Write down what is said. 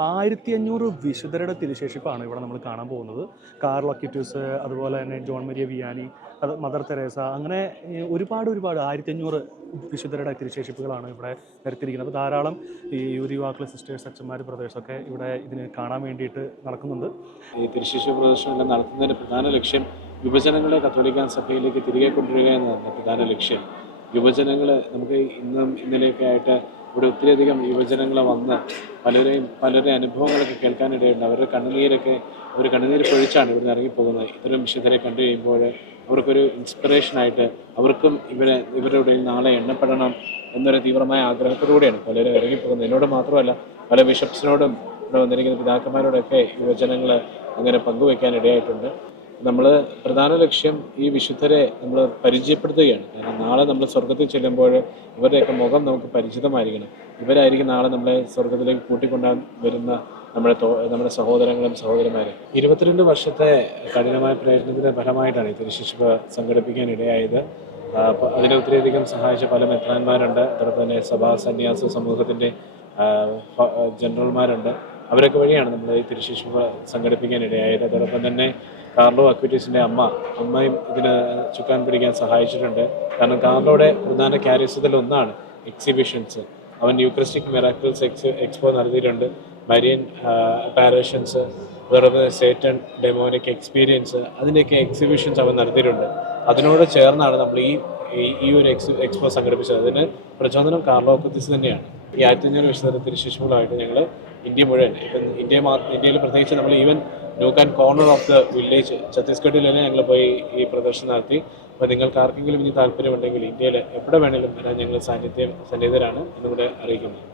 1500 വിശുദ്ധരുടെ തിരുശേഷിപ്പാണ് ഇവിടെ നമ്മൾ കാണാൻ പോകുന്നത്. കാർൽ അക്വിറ്റസ്, അതുപോലെ തന്നെ ജോൺ മരിയ വിയാനി, അത് മദർ തെരേസ, അങ്ങനെ ഒരുപാട് 1500 വിശുദ്ധരുടെ തിരുശേഷിപ്പുകളാണ് ഇവിടെ നിരത്തിയിരിക്കുന്നത്. അപ്പോൾ ധാരാളം ഈ യുവതിവാക്കൾ, സിസ്റ്റേഴ്സ്, അച്ഛന്മാർ, ബ്രദേഴ്സൊക്കെ ഇവിടെ ഇതിന് കാണാൻ വേണ്ടിയിട്ട് നടക്കുന്നുണ്ട്. ഈ തിരുശേഷി പ്രദർശനം നടത്തുന്നതിൻ്റെ പ്രധാന ലക്ഷ്യം യുവജനങ്ങളെ കത്തോലിക്ക സഭയിലേക്ക് തിരികെ കൊണ്ടുവരിക എന്നതാണ് പ്രധാന ലക്ഷ്യം. യുവജനങ്ങൾ നമുക്ക് ഇന്നും ഇന്നലെയൊക്കെ ആയിട്ട് ഇവിടെ ഒത്തിരിയധികം യുവജനങ്ങൾ വന്ന് പലരുടെ അനുഭവങ്ങളൊക്കെ കേൾക്കാനിടയുണ്ട്. അവരുടെ കണ്ണുനീര് പൊഴിച്ചാണ് ഇവിടുന്ന് ഇറങ്ങിപ്പോകുന്നത്. ഇത്തരം വിശുദ്ധരെ കണ്ടു കഴിയുമ്പോൾ അവർക്കൊരു ഇൻസ്പിറേഷനായിട്ട് അവർക്കും ഇവരുടെ നാളെ എണ്ണപ്പെടണം എന്നൊരു തീവ്രമായ ആഗ്രഹത്തിലൂടെയാണ് പലരും ഇറങ്ങിപ്പോകുന്നത്. എന്നോട് മാത്രമല്ല, പല ബിഷപ്സിനോടും ഇവിടെ വന്നിരിക്കുന്ന പിതാക്കന്മാരോടൊക്കെ യുവജനങ്ങൾ അങ്ങനെ പങ്കുവയ്ക്കാൻ ഇടയായിട്ടുണ്ട്. നമ്മൾ പ്രധാന ലക്ഷ്യം ഈ വിശുദ്ധരെ നമ്മൾ പരിചയപ്പെടുത്തുകയാണ്. കാരണം നാളെ നമ്മൾ സ്വർഗത്തിൽ ചെല്ലുമ്പോൾ ഇവരുടെയൊക്കെ മുഖം നമുക്ക് പരിചിതമായിരിക്കണം. ഇവരായിരിക്കും നാളെ നമ്മളെ സ്വർഗത്തിലേക്ക് കൂട്ടിക്കൊണ്ടാൻ വരുന്ന നമ്മുടെ സഹോദരങ്ങളും സഹോദരന്മാരും. 22 വർഷത്തെ കഠിനമായ പ്രയത്നത്തിൻ്റെ ഫലമായിട്ടാണ് ഈ തിരുശേഷിപ്പ് സംഘടിപ്പിക്കാൻ ഇടയായത്. അതിനെ ഒത്തിരിയധികം സഹായിച്ച പല മെത്രാന്മാരുണ്ട്. അതോടൊപ്പം തന്നെ സഭാ സന്യാസ സമൂഹത്തിൻ്റെ ജനറൽമാരുണ്ട്. അവരൊക്കെ വഴിയാണ് നമ്മൾ ഈ തിരുശേഷിപ്പ് സംഘടിപ്പിക്കാൻ ഇടയായത്. അതോടൊപ്പം തന്നെ കാർലോ അക്വിറ്റസിൻ്റെ അമ്മയും ഇതിന് ചുക്കാൻ പിടിക്കാൻ സഹായിച്ചിട്ടുണ്ട്. കാരണം കാർലോയുടെ പ്രധാന കാര്യസ്ഥതയിലൊന്നാണ് എക്സിബിഷൻസ്. അവൻ യൂക്രിസ്റ്റിക് മിറാക്കിൾസ് എക്സ്പോ നടത്തിയിട്ടുണ്ട്, മരിയൻ പാരേഷൻസ്, അതോടൊപ്പം സേറ്റൺ ഡെമോണിക് എക്സ്പീരിയൻസ്, അതിൻ്റെയൊക്കെ എക്സിബിഷൻസ് അവൻ നടത്തിയിട്ടുണ്ട്. അതിനോട് ചേർന്നാണ് നമ്മൾ ഈ ഒരു എക്സ്പോ സംഘടിപ്പിച്ചത്. അതിന് പ്രചോദനം കാർലോ അക്വിറ്റസ് തന്നെയാണ്. ഈ 1500 വിശുദ്ധ തിരുശേഷിപ്പുകളായിട്ട് ഞങ്ങൾ ഇന്ത്യ മുഴുവൻ, ഇപ്പം ഇന്ത്യയിൽ പ്രത്യേകിച്ച് നമ്മൾ ഈവൻ നോക്ക് and corner of the village ഛത്തീസ്ഗഡിൽ തന്നെ ഞങ്ങൾ പോയി ഈ പ്രദർശനം നടത്തി. അപ്പോൾ നിങ്ങൾക്ക് ആർക്കെങ്കിലും ഇനി താല്പര്യമുണ്ടെങ്കിൽ ഇന്ത്യയിൽ എവിടെ വേണമെങ്കിലും വരാൻ ഞങ്ങൾ സന്നിഹിതരാണ് എന്നുകൂടെ അറിയിക്കുന്നത്.